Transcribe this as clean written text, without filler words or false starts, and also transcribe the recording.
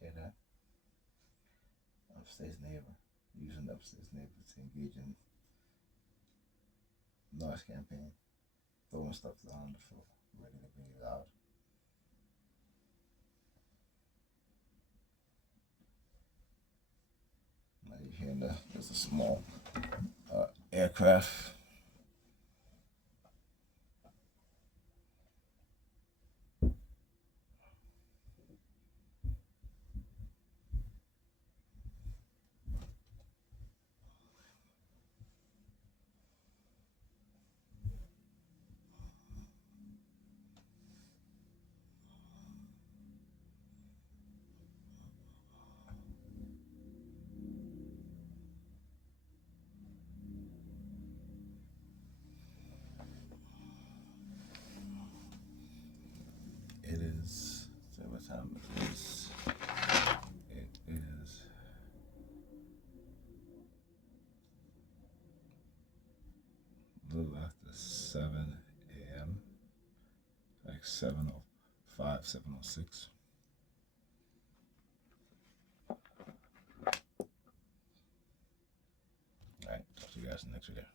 Hear that? Upstairs neighbor. Using the upstairs neighbor to engage in noise campaign. Throwing stuff down on the floor. Ready to be loud. Now you hear there's a small aircraft. It is, say what time it is. It is a little after 7 a.m. Like 7:05, 7:06. Alright, talk to you guys in the next video.